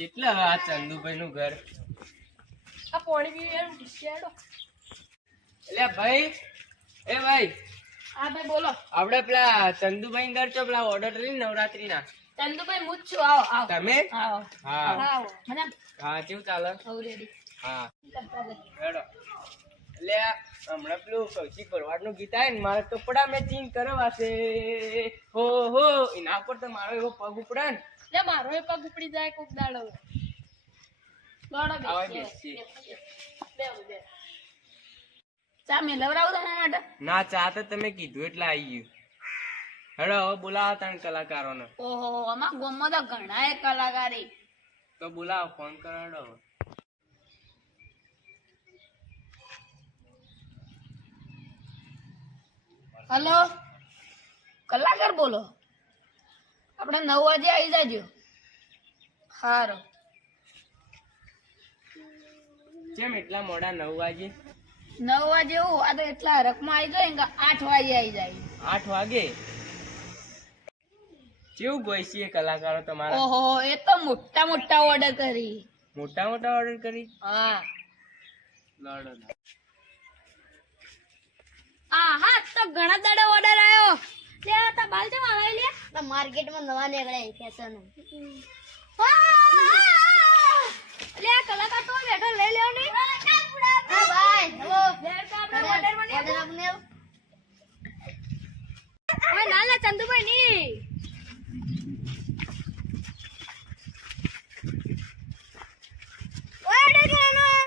કેટલા આ ચંદુભાઈ નું ઘર? આ પાણી પીવી એમ ડિસ્યાડો એટલે ભાઈ એ ભાઈ. હા ભાઈ બોલો. આપણે પેલા ચંદુભાઈ ઘર છો પેલા ઓર્ડર કરી નવરાત્રી ના ચંદુભાઈ હું જ છું. આવો આવો. તમે? આવો. હા. આવો. મને હા કેવું ચાલે? હા. રેડી હા હેડો. એટલે હમણાં પેલું કૌશિક ભરવાડનું ગીત આવે ને મારે કપડા મેચિંગ કરવા છે હો હો એના પર તો મારો એવો પગ ઉપડે ને. એટલે મારો એ પગ ઉપડી જાય કોક દાડો. ચા મેલવરાવું તમારા માટે? ના ચા તો તમે કીધું એટલે આવી ગયું. હેડો હવે બોલાવો ત્રણ કલાકારોને. ઓહો આમાં ગોમમાં તો ઘણા કલાકારી. તો બોલાવો ફોન કરો હેડો. હલો? કલાકાર બોલો. આપણે નવ વાગે આવી જાજો. સારો કેમ એટલા મોડા નવ વાગે? નવ વાગે એવું? આ તો એટલા હરકમાં આવી જાય કે આઠ વાગે આવી જાય. આઠ વાગે? કેવું બેસીએ કલાકારો તમારા? ઓહો એ તો મોટા મોટા ઓર્ડર કરી. મોટા મોટા ઓર્ડર કરી? હા. લડો આ હા તો ઘણા દાડા ઓર્ડર આવ્યો લે આ તા બાલ જવા આવે લે. માર્કેટમાં નવા નીકળ્યા ફેશન લે આ કલાકાર તો બેઠો લઈ લેવો નહીં ભાઈ. ઓ લે તો આપણે ઓર્ડરમાં ઓર્ડર આપને ઓય ના ચંદુભાઈ ની.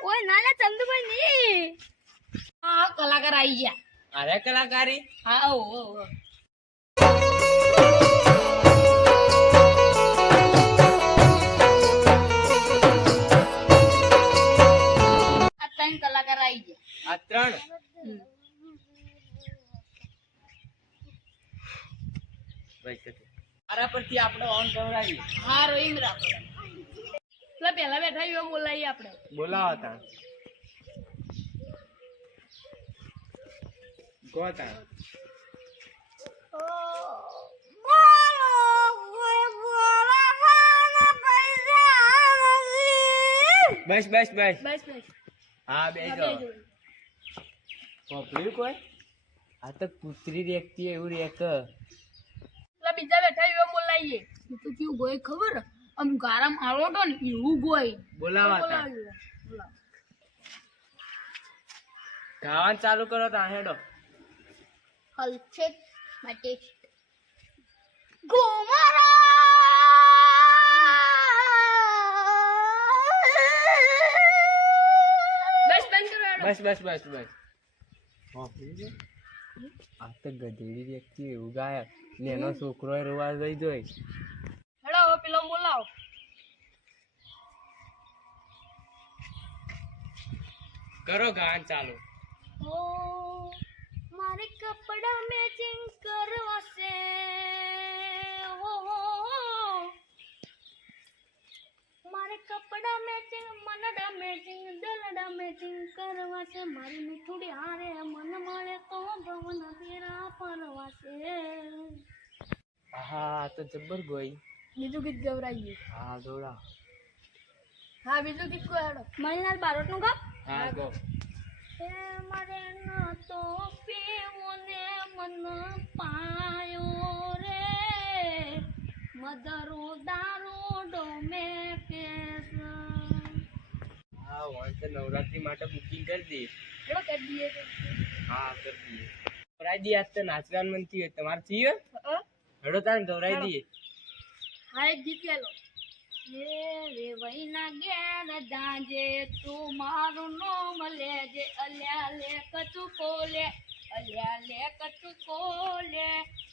ઓય ના લે ચંદુભાઈ ની. હા કલાકાર આવી ગયા. અરે કલાકારી. હા ઓ ઓ. ત્રણ કલાકાર આવી ગયા. આ ત્રણ. મારા પરથી આપણે ઓન કરાવી હા રોઈંગ રાખો પેલા બેઠા બોલાવીએ આપણે. બોલાવો તા ગો તા બસ બસ બસ. બસ બસ. હા બે હા, જો બેજો. પકડ્યું કોઈ? આ તો કૂતરી રેકતી એવું રેક બીજા બેઠા એવા બોલાવીએ એ તો કેવું ગોય ખબર? આમ ગારામ આવો તો ને એવું ગોય. બોલાવા. બોલાવો. ગાવાનું ચાલુ કરો તા હેડો. હલશે માટે બસ બસ બસ બસ બસ. આ તો ગધેડી વ્યક્તિ એવું ગાય. ને એનો છોકરો રોવા જઈ જોઈ. હેડો પેલો બોલાવો. કરો ગાન ચાલુ. ઓ મારે કપડા મેચિંગ કરવા છે હો હો હો. મારે કપડા મેચિંગ મનડા મેચિંગ દલડા મેચિંગ કરવા છે મારી મીઠુડી હારે મન મળે તો ભવન તેરા પરવા છે હા તો જબ્બર ગોઈ. બીજું ગીત ગવરાઈએ. હા દોડા હા બીજું ગીત કોઈ હેડો. મણીલાલ બારોટનું ગાપ હા ગો. હે મારે ન તો પાયો રે મદરો દારો ડોમે કેસ. હા વાંચ તો નવરાત્રી માટે બુકિંગ કરી દે એવો કરી દઈએ. હા કરી દઈએ. ગવરાઈ દઈએ આજ તો નાચવાનું મન થયું તમારે થયું હડો તાને ગવરાઈ દઈએ. હા એક ગીત ગાલો હે રે વૈના ઘેર જાજે તું મારું નોમ લેજે અલ્યા લે કચુ કોલે અલ્યા લે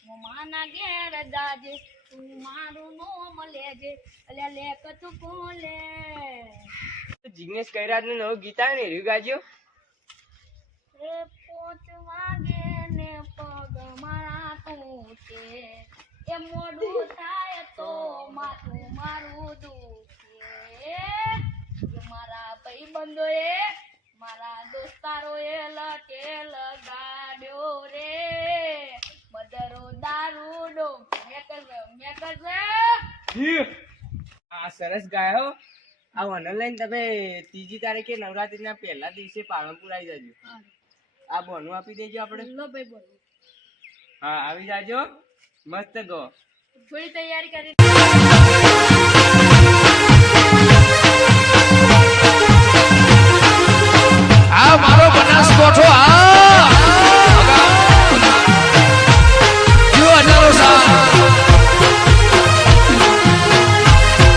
હું માના ઘેર જાજે તું મારું નોમ લેજે. અલ્યા લે કચુ કોલે. જિગ્નેશ કૈરાજનું નવું ગીત આવે ને રહ્યું ગાજો રે પોચ વાગે ને પગ મારા તૂટે. એ મોડું થાય તો માથું મારું દુખે. મારા ભાઈબંધો એ મારા દોસ્તારો એ લટે લગાડ્યો રે. મદરો દારૂ ડો મેકર મેકર આ સરસ ગાયો આ વનર લઈને તમે ત્રીજી તારીખે નવરાત્રીના પહેલા દિવસે પાલનપુર આવી જજો. આ બોનું આપી દેજો આપણે. લો ભાઈ બોલો હા આવી જાજો. મસ્ત ગો. થોડી તૈયારી કરી.